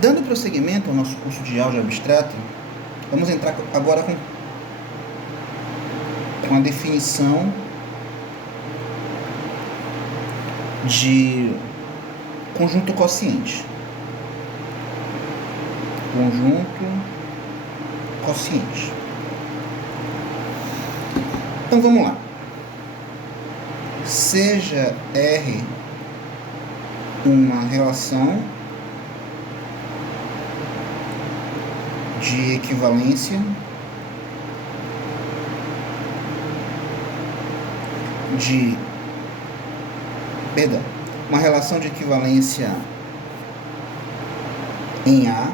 Dando prosseguimento ao nosso curso de álgebra abstrata, vamos entrar agora com a definição de conjunto quociente. Conjunto quociente. Então vamos lá. Seja R uma relação de equivalência uma relação de equivalência em A,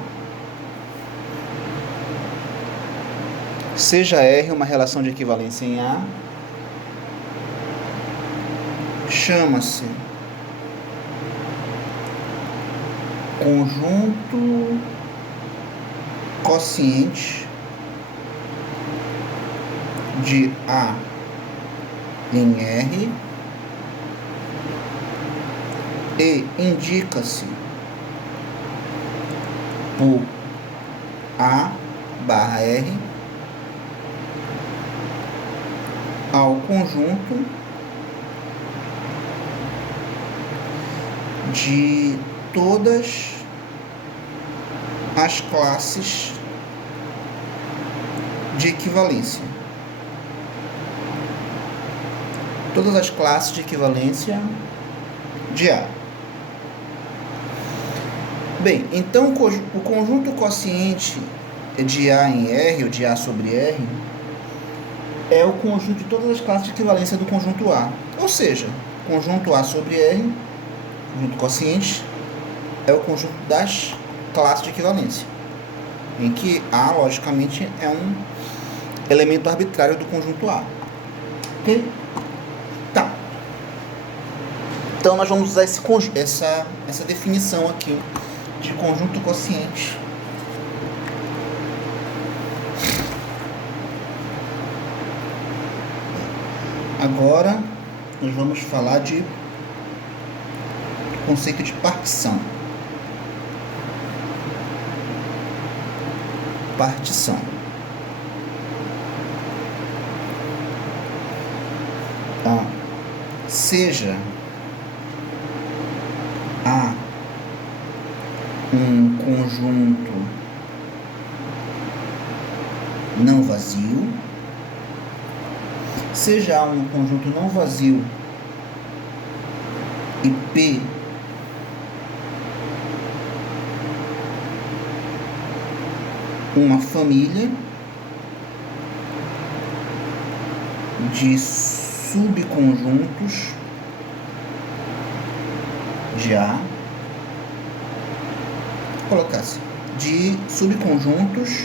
seja R uma relação de equivalência em A, chama-se conjunto quociente de A em R e indica-se por A barra R ao conjunto de todas as classes de equivalência. Todas as classes de equivalência de A. Bem, então o conjunto quociente de A em R, ou de A sobre R, é o conjunto de todas as classes de equivalência do conjunto A. Ou seja, conjunto A sobre R, conjunto quociente, é o conjunto das classes de equivalência, em que A, logicamente, é um elemento arbitrário do conjunto A. Ok? Tá. Então, nós vamos usar essa definição aqui de conjunto quociente. Agora, nós vamos falar de conceito de partição. Partição. Seja A um conjunto não vazio, seja A um conjunto não vazio e P uma família de subconjuntos de A, vou colocar assim, de subconjuntos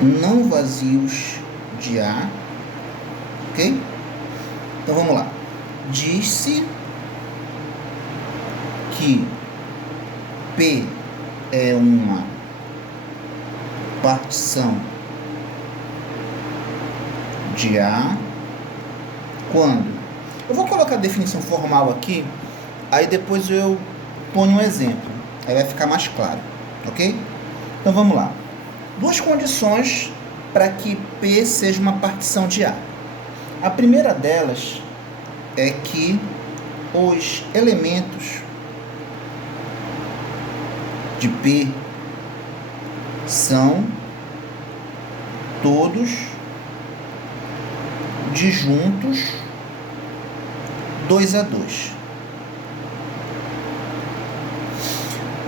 não vazios de A, ok? Então vamos lá. Diz-se que P é uma partição de A quando... Eu vou colocar a definição formal aqui, aí depois eu ponho um exemplo, aí vai ficar mais claro, ok? Então vamos lá. Duas condições para que P seja uma partição de A. A primeira delas é que os elementos de P são todos disjuntos 2 a 2.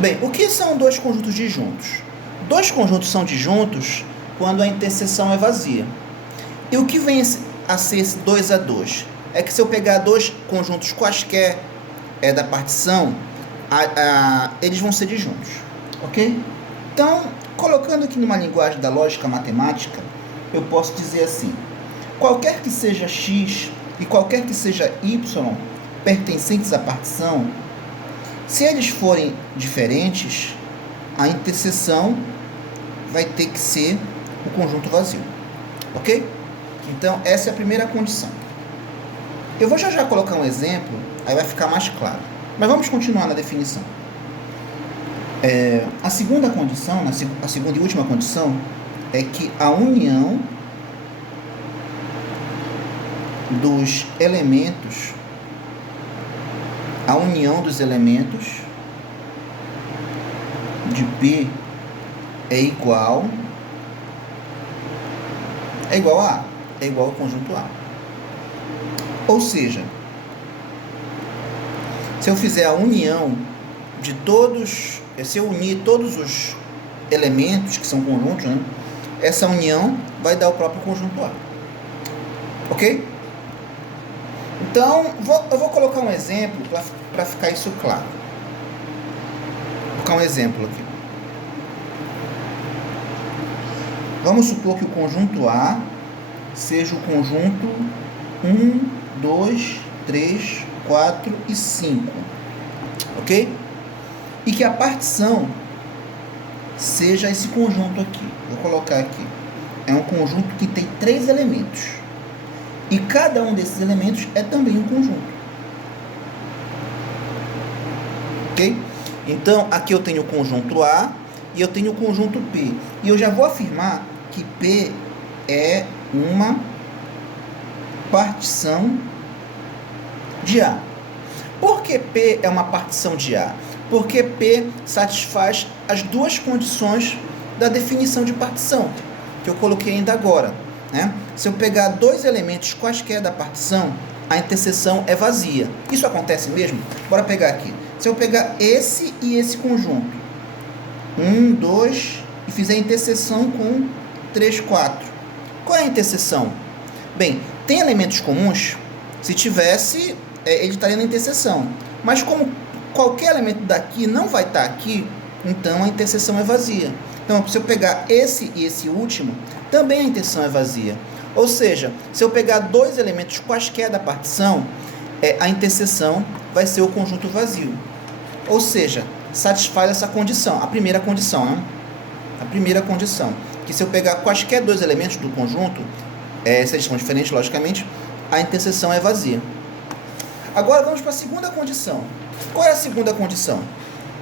Bem, o que são dois conjuntos disjuntos? Dois conjuntos são disjuntos quando a interseção é vazia. E o que vem a ser esse 2 a 2? É que se eu pegar dois conjuntos quaisquer da partição, eles vão ser disjuntos, ok? Então, colocando aqui numa linguagem da lógica matemática, eu posso dizer assim: qualquer que seja x e qualquer que seja y pertencentes à partição, se eles forem diferentes, a interseção vai ter que ser o conjunto vazio, ok? Então, essa é a primeira condição. Eu vou já colocar um exemplo, aí vai ficar mais claro. Mas vamos continuar na definição. A segunda condição, a segunda e última condição, é que a união dos elementos de P é igual a é igual ao conjunto A. Ou seja, se eu fizer a união de todos, se eu unir todos os elementos que são conjuntos, né, essa união vai dar o próprio conjunto A. Ok? Então, eu vou colocar um exemplo para ficar isso claro. Vou colocar um exemplo aqui. Vamos supor que o conjunto A seja o conjunto 1, 2, 3, 4 e 5. Ok? E que a partição seja esse conjunto aqui. Vou colocar aqui. É um conjunto que tem 3 elementos. E cada um desses elementos é também um conjunto. Ok? Então, aqui eu tenho o conjunto A e eu tenho o conjunto P. E eu já vou afirmar que P é uma partição de A. Por que P é uma partição de A? Porque P satisfaz as duas condições da definição de partição, que eu coloquei ainda agora, né? Se eu pegar 2 elementos quaisquer da partição, a interseção é vazia. Isso acontece mesmo? Bora pegar aqui. Se eu pegar esse e esse conjunto, 1, 2, e fizer a interseção com 3, 4. Qual é a interseção? Bem, tem elementos comuns? Se tivesse, ele estaria na interseção. Mas como qualquer elemento daqui não vai estar aqui, então a interseção é vazia. Então, se eu pegar esse e esse último, também a interseção é vazia. Ou seja, se eu pegar 2 elementos quaisquer da partição, a interseção vai ser o conjunto vazio. Ou seja, satisfaz essa condição, a primeira condição, né? A primeira condição, que se eu pegar quaisquer 2 elementos do conjunto, se eles são diferentes, logicamente, a interseção é vazia. Agora vamos para a segunda condição. Qual é a segunda condição?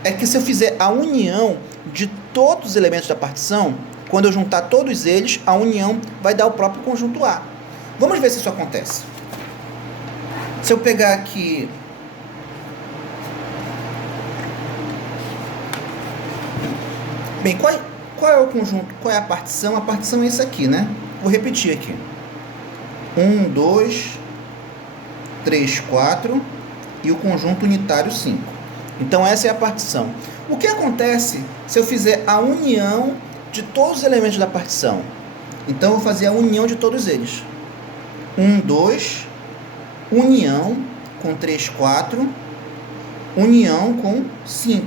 É que se eu fizer a união de todos os elementos da partição, quando eu juntar todos eles, a união vai dar o próprio conjunto A. Vamos ver se isso acontece. Se eu pegar aqui... Bem, qual é o conjunto? Qual é a partição? A partição é isso aqui, né? Vou repetir aqui. 1, 2, 3, 4 e o conjunto unitário 5. Então, essa é a partição. O que acontece se eu fizer a união de todos os elementos da partição? Então, eu vou fazer a união de todos eles. 1, 2, união com 3, 4, união com 5.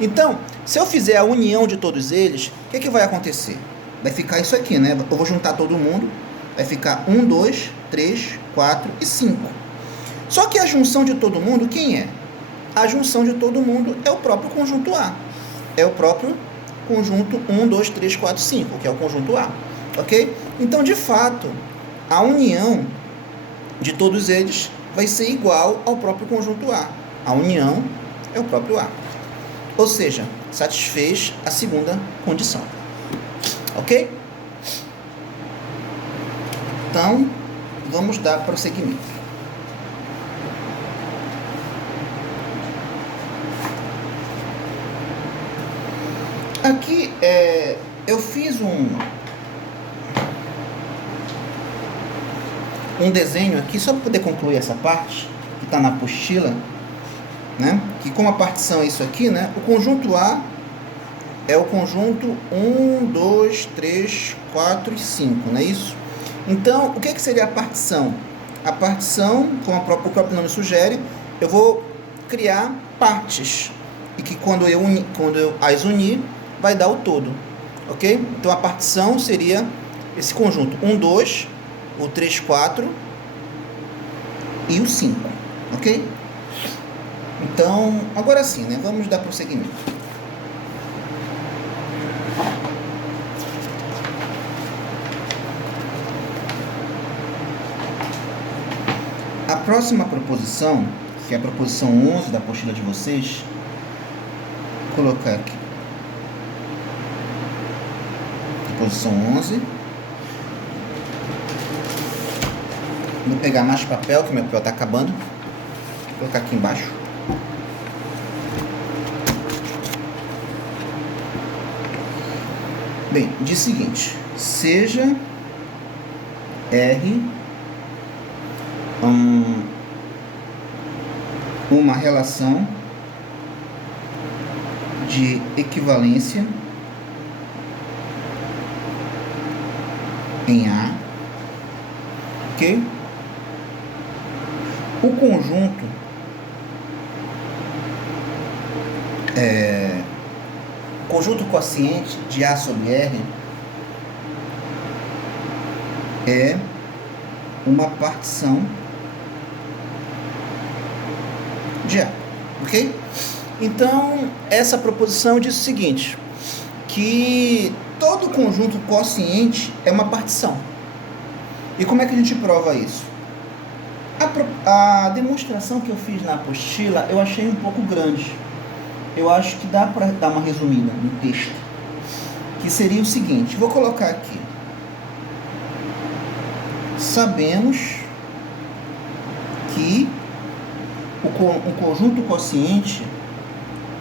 Então, se eu fizer a união de todos eles, o que vai acontecer? Vai ficar isso aqui, né? Eu vou juntar todo mundo, vai ficar 1, 2, 3, 4 e 5. Só que a junção de todo mundo, quem é? A junção de todo mundo é o próprio conjunto A. É o próprio conjunto 1, 2, 3, 4, 5, que é o conjunto A. Ok? Então, de fato, a união de todos eles vai ser igual ao próprio conjunto A. A união é o próprio A. Ou seja, satisfez a segunda condição. Ok? Então, vamos dar prosseguimento. Aqui, eu fiz um desenho aqui, só para poder concluir essa parte, que está na apostila, né? Que como a partição é isso aqui, né? O conjunto A é o conjunto 1, 2, 3, 4 e 5, não é isso? Então, o que seria a partição? A partição, como o próprio nome sugere, eu vou criar partes, e que quando eu as unir, vai dar o todo, ok? Então, a partição seria esse conjunto 1, 2, o 3, 4 e o 5, ok? Então, agora sim, né? Vamos dar prosseguimento. A próxima proposição que é a proposição 11 da apostila de vocês. Vou colocar aqui. Proposição 11. Vou pegar mais papel, que meu papel está acabando. Vou colocar aqui embaixo. Bem, diz o seguinte: seja R uma relação de equivalência em A, ok? O conjunto quociente de A sobre R é uma partição de A, ok? Então, essa proposição diz o seguinte, que todo conjunto quociente é uma partição. E como é que a gente prova isso? A demonstração que eu fiz na apostila, eu achei um pouco grande. Eu acho que dá para dar uma resumida no texto, que seria o seguinte, vou colocar aqui. Sabemos que o conjunto quociente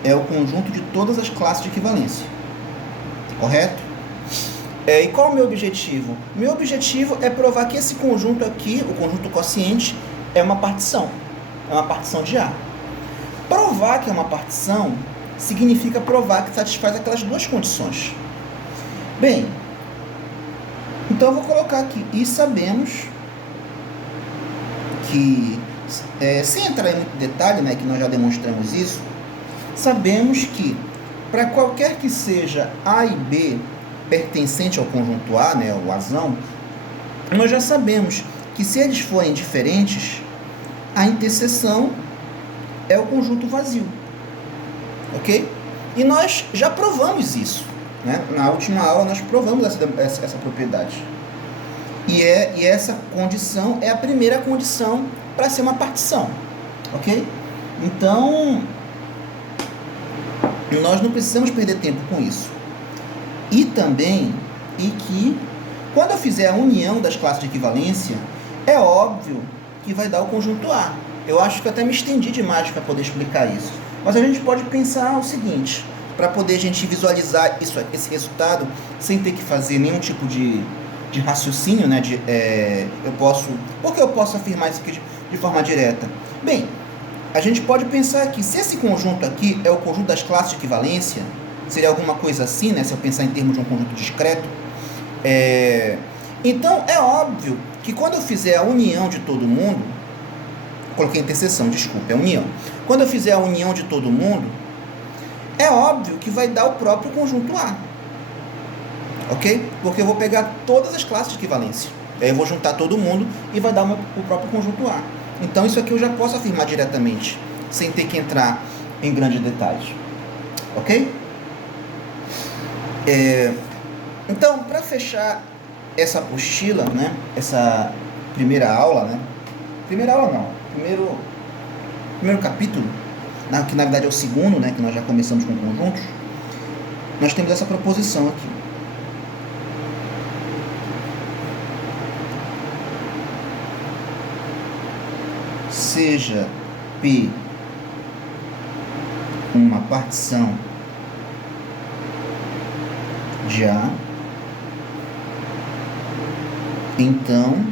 é o conjunto de todas as classes de equivalência, correto? E qual é o meu objetivo? Meu objetivo é provar que esse conjunto aqui, o conjunto quociente, é uma partição de A. Provar que é uma partição significa provar que satisfaz aquelas duas condições. Bem, então eu vou colocar aqui, e sabemos que, sem entrar em muito detalhe, né, que nós já demonstramos isso, sabemos que para qualquer que seja A e B pertencente ao conjunto A, né, o Azão, nós já sabemos que se eles forem diferentes, a interseção é o conjunto vazio, ok? E nós já provamos isso, né? Na última aula nós provamos essa propriedade. E essa condição é a primeira condição para ser uma partição, ok? Então, nós não precisamos perder tempo com isso. E também, que quando eu fizer a união das classes de equivalência, é óbvio que vai dar o conjunto A. Eu acho que eu até me estendi demais para poder explicar isso. Mas a gente pode pensar o seguinte, para poder a gente visualizar esse resultado sem ter que fazer nenhum tipo de raciocínio, né? Por que eu posso afirmar isso aqui de forma direta? Bem, a gente pode pensar que se esse conjunto aqui é o conjunto das classes de equivalência, seria alguma coisa assim, né? Se eu pensar em termos de um conjunto discreto, então é óbvio que quando eu fizer a união de todo mundo, coloquei interseção, desculpa, é união. Quando eu fizer a união de todo mundo, é óbvio que vai dar o próprio conjunto A, ok? Porque eu vou pegar todas as classes de equivalência, aí eu vou juntar todo mundo e vai dar o próprio conjunto A. Então isso aqui eu já posso afirmar diretamente, sem ter que entrar em grandes detalhes, ok? Então, para fechar essa apostila, né, essa primeira aula, né, primeiro capítulo, que na verdade é o segundo, né, que nós já começamos com conjuntos, nós temos essa proposição aqui. Seja P uma partição de A, então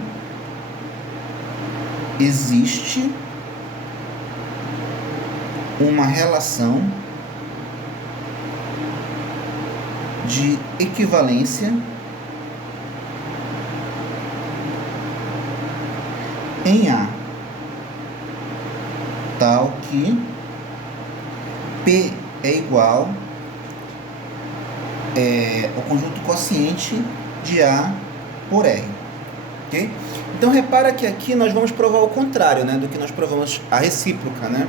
existe uma relação de equivalência em A, tal que P é igual ao conjunto quociente de A por R, ok? Então repara que aqui nós vamos provar o contrário, né, do que nós provamos a recíproca, né?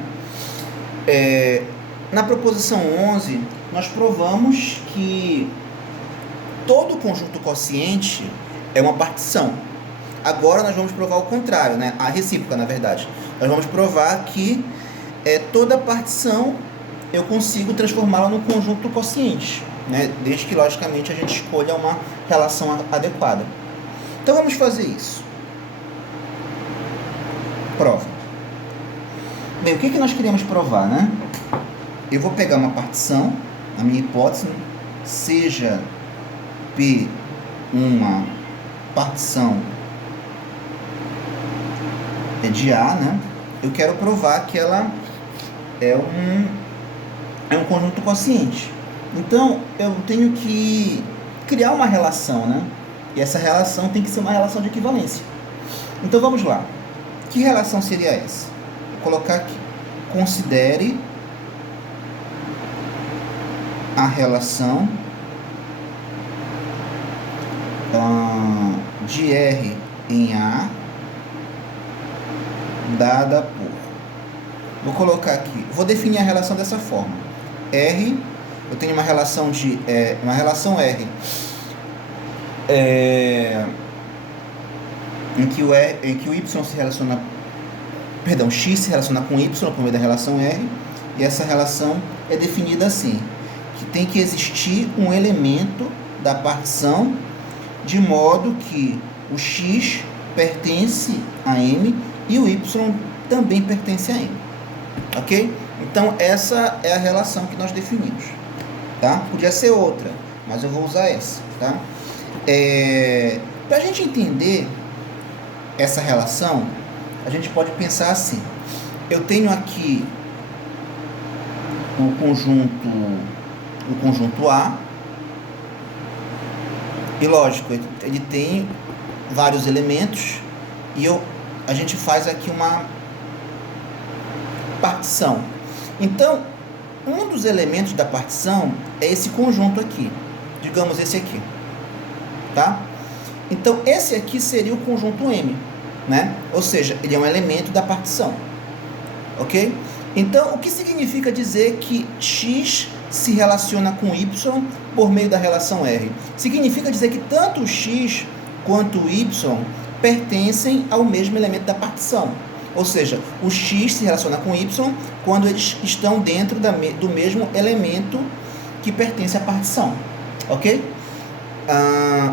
Na proposição 11 nós provamos que todo conjunto quociente é uma partição. Agora nós vamos provar o contrário, né? A recíproca, na verdade. Nós vamos provar que toda partição eu consigo transformá-la num conjunto quociente, né? Desde que, logicamente, a gente escolha uma relação adequada. Então, vamos fazer isso. Prova. Bem, o que nós queremos provar, né? Eu vou pegar uma partição, na minha hipótese, seja P uma partição de A, né? Eu quero provar que ela é um conjunto quociente. Então, eu tenho que criar uma relação, né? E essa relação tem que ser uma relação de equivalência. Então, vamos lá. Que relação seria essa? Vou colocar aqui. Considere a relação de R em A dada por... Vou colocar aqui, vou definir a relação dessa forma. R, eu tenho uma relação de uma relação R em que o Y se relaciona, perdão, X se relaciona com Y por meio da relação R, e essa relação é definida assim, que tem que existir um elemento da partição de modo que o X pertence a M e o Y também pertence a M. Ok? Então, essa é a relação que nós definimos. Tá? Podia ser outra, mas eu vou usar essa. Tá? Para a gente entender essa relação, a gente pode pensar assim. Eu tenho aqui o conjunto A, e lógico, ele tem vários elementos, e a gente faz aqui uma partição. Então, um dos elementos da partição é esse conjunto aqui, digamos esse aqui, tá? Então, esse aqui seria o conjunto M, né? Ou seja, ele é um elemento da partição, ok? Então, o que significa dizer que X se relaciona com Y por meio da relação R? Significa dizer que tanto o X quanto o Y pertencem ao mesmo elemento da partição. Ou seja, o X se relaciona com Y quando eles estão dentro do mesmo elemento que pertence à partição. Ok?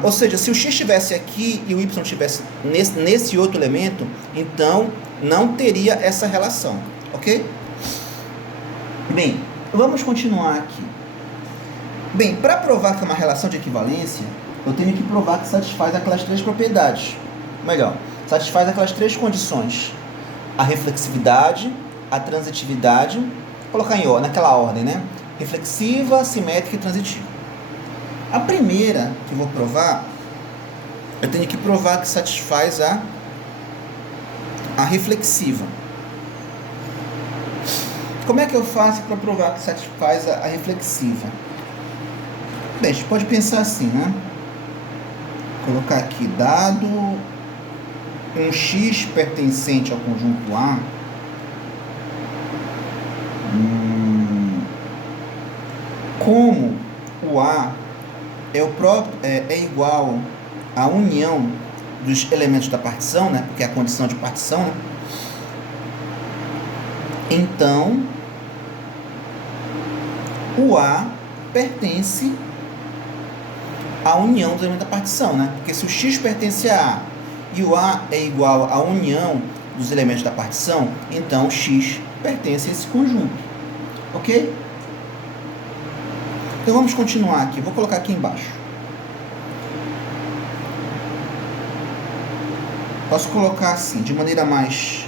Ou seja, se o X estivesse aqui e o Y estivesse nesse outro elemento, então não teria essa relação. Ok? Bem, vamos continuar aqui. Bem, para provar que é uma relação de equivalência, eu tenho que provar que satisfaz aquelas três propriedades. Melhor, satisfaz aquelas três condições. A reflexividade, a transitividade, vou colocar naquela ordem, né? Reflexiva, simétrica e transitiva. A primeira que eu vou provar, eu tenho que provar que satisfaz a reflexiva. Como é que eu faço para provar que satisfaz a reflexiva? Bem, a gente pode pensar assim, né? Vou colocar aqui, dado um X pertencente ao conjunto A, como o A é igual à união dos elementos da partição, né? Porque é a condição de partição, né? Então, o A pertence à união dos elementos da partição, né? Porque se o X pertence a A e o A é igual à união dos elementos da partição, então X pertence a esse conjunto. Ok? Então vamos continuar aqui. Vou colocar aqui embaixo. Posso colocar assim, de maneira mais...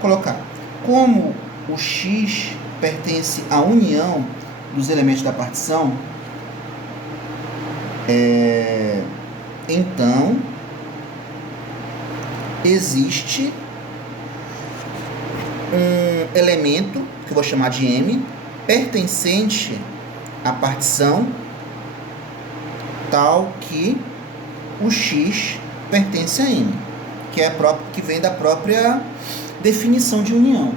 Colocar. Como o X pertence à união dos elementos da partição, então existe um elemento que eu vou chamar de M pertencente à partição tal que o X pertence a M, que vem da própria definição de união,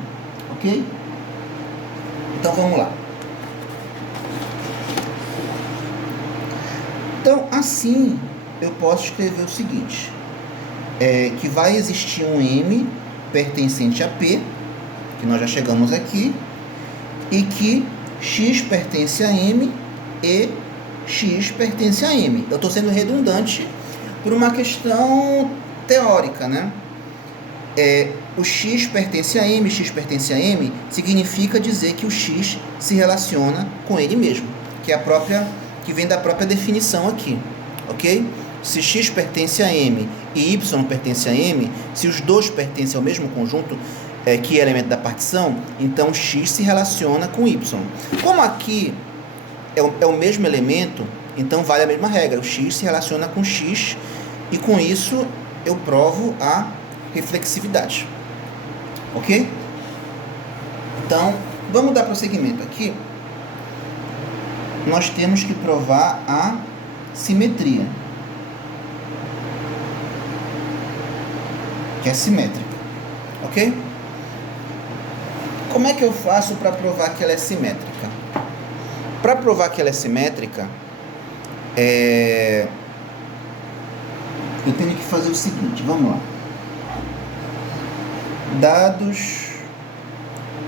ok? Então vamos lá. Então assim eu posso escrever o seguinte: que vai existir um M pertencente a P, que nós já chegamos aqui, e que X pertence a M e X pertence a M. Eu estou sendo redundante por uma questão teórica, né? O X pertence a M, X pertence a M, significa dizer que o X se relaciona com ele mesmo, que vem da própria definição aqui, ok? Se X pertence a M e Y pertence a M, se os dois pertencem ao mesmo conjunto, que é elemento da partição, então X se relaciona com Y. Como aqui é o mesmo elemento, então vale a mesma regra, o X se relaciona com X, e com isso eu provo a reflexividade, ok? Então, vamos dar prosseguimento aqui. Nós temos que provar a simetria, que é simétrica, ok? Como é que eu faço para provar que ela é simétrica? Para provar que ela é simétrica, eu tenho que fazer o seguinte, vamos lá. Dados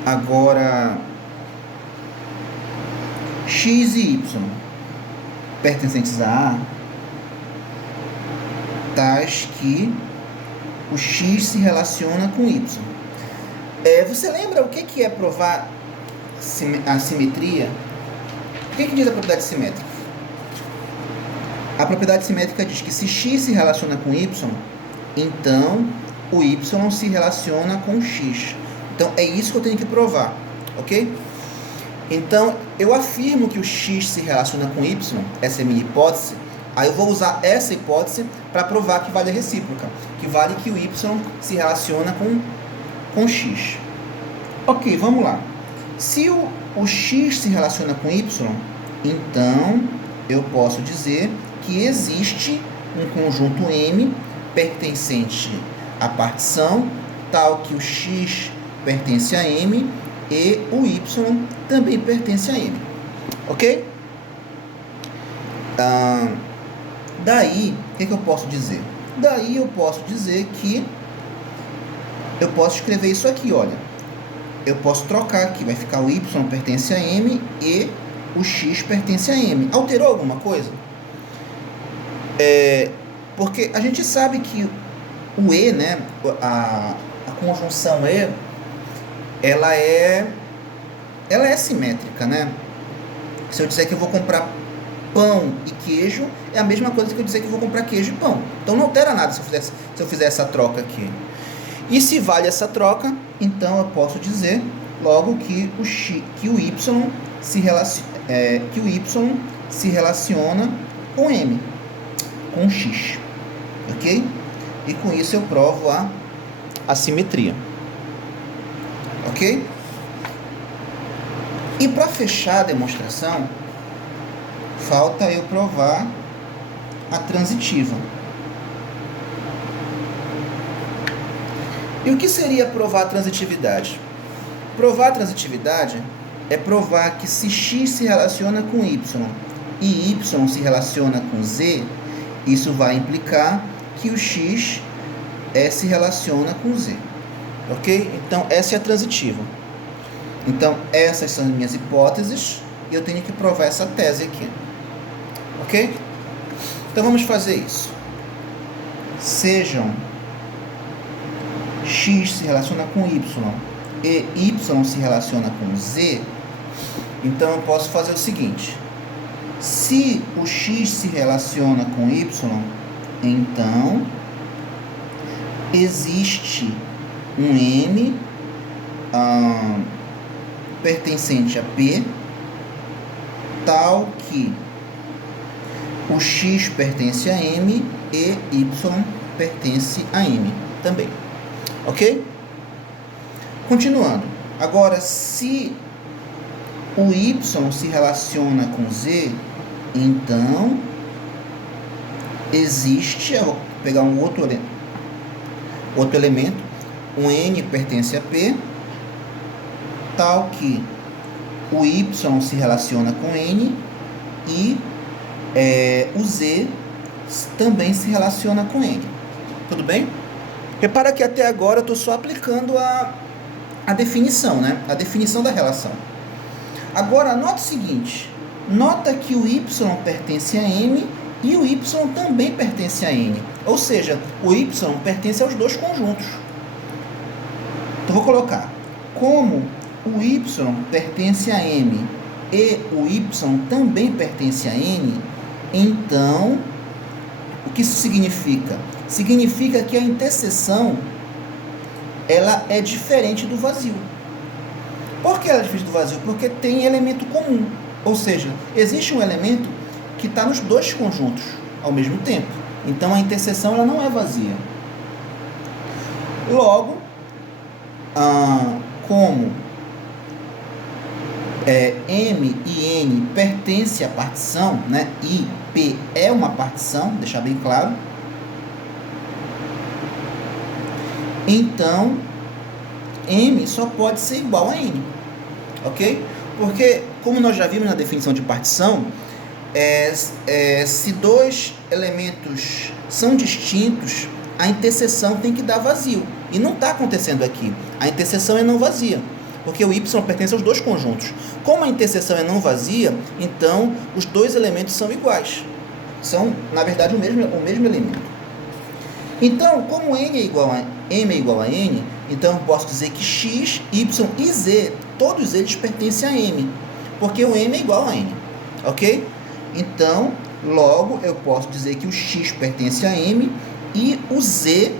agora X e Y pertencentes a A, tais que o X se relaciona com Y. Você lembra o que é provar a simetria? O que diz a propriedade simétrica? A propriedade simétrica diz que se X se relaciona com Y, então o Y se relaciona com X. Então, é isso que eu tenho que provar, ok? Então, eu afirmo que o X se relaciona com Y, essa é a minha hipótese, aí eu vou usar essa hipótese para provar que vale a recíproca, que vale que o Y se relaciona com X. Ok, vamos lá. Se o X se relaciona com Y, então eu posso dizer que existe um conjunto M pertencente à partição, tal que o X pertence a M e o Y também pertence a M. Ok? Daí, o que eu posso dizer? Daí eu posso dizer que eu posso escrever isso aqui, olha. Eu posso trocar aqui, vai ficar o Y pertence a M e o X pertence a M. Alterou alguma coisa? Porque a gente sabe que o E, né, a conjunção E, ela é simétrica, né? Se eu disser que eu vou comprar pão e queijo, é a mesma coisa que eu dizer que eu vou comprar queijo e pão. Então não altera nada se eu fizer essa troca aqui. E se vale essa troca, então eu posso dizer logo que o Y se relaciona com M, com X, ok? E com isso eu provo a simetria, ok? E para fechar a demonstração, falta eu provar a transitiva. E o que seria provar a transitividade? Provar a transitividade é provar que se X se relaciona com Y e Y se relaciona com Z, isso vai implicar que o X se relaciona com Z. Ok? Então, essa é a transitiva. Então, essas são as minhas hipóteses e eu tenho que provar essa tese aqui. Ok? Então, vamos fazer isso. Sejam X se relaciona com Y e Y se relaciona com Z, então eu posso fazer o seguinte: se o X se relaciona com Y, então existe um M pertencente a P, tal que o X pertence a M e Y pertence a M também. Ok? Continuando. Agora, se o Y se relaciona com Z, então existe, eu vou pegar um outro elemento, um N pertence a P, tal que o Y se relaciona com N e o Z também se relaciona com N. Tudo bem? Repara que até agora eu estou só aplicando a definição, né? A definição da relação. Agora, nota o seguinte. Nota que o y pertence a M e o y também pertence a N. Ou seja, o y pertence aos dois conjuntos. Então, vou colocar. Como o y pertence a M e o y também pertence a N, então, o que isso significa? Significa que a interseção ela é diferente do vazio. Por que ela é diferente do vazio? Porque tem elemento comum. Ou seja, existe um elemento que está nos dois conjuntos ao mesmo tempo. Então, a interseção ela não é vazia. Logo, como M e N pertencem à partição, né? E P é uma partição, deixar bem claro. Então, M só pode ser igual a N, ok? Porque, como nós já vimos na definição de partição, se dois elementos são distintos, a interseção tem que dar vazio. E não está acontecendo aqui. A interseção é não vazia, porque o y pertence aos dois conjuntos. Como a interseção é não vazia, então os dois elementos são iguais. São, na verdade, o mesmo elemento. Então, como M é igual a N, então eu posso dizer que x, y e z, todos eles pertencem a M, porque o M é igual a N, ok? Então, logo, eu posso dizer que o x pertence a M e o z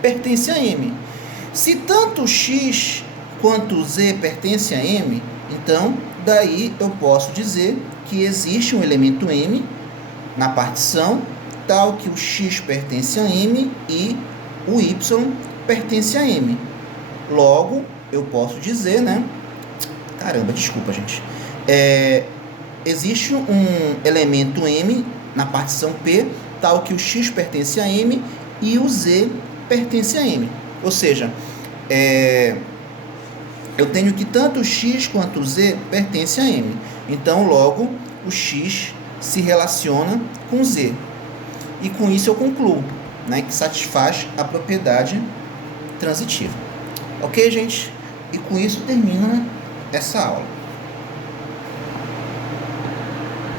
pertence a M. Se tanto o x quanto o z pertence a M, então, daí eu posso dizer que existe um elemento M na partição, tal que o x pertence a M e o y pertence a M. Logo, eu posso dizer, né? Caramba, desculpa, gente. Existe um elemento M na partição P, tal que o x pertence a M e o z pertence a M. Ou seja, eu tenho que tanto o x quanto o z pertence a M. Então, logo, o x se relaciona com o z. E com isso eu concluo, né, que satisfaz a propriedade transitiva. Ok, gente? E com isso termina essa aula.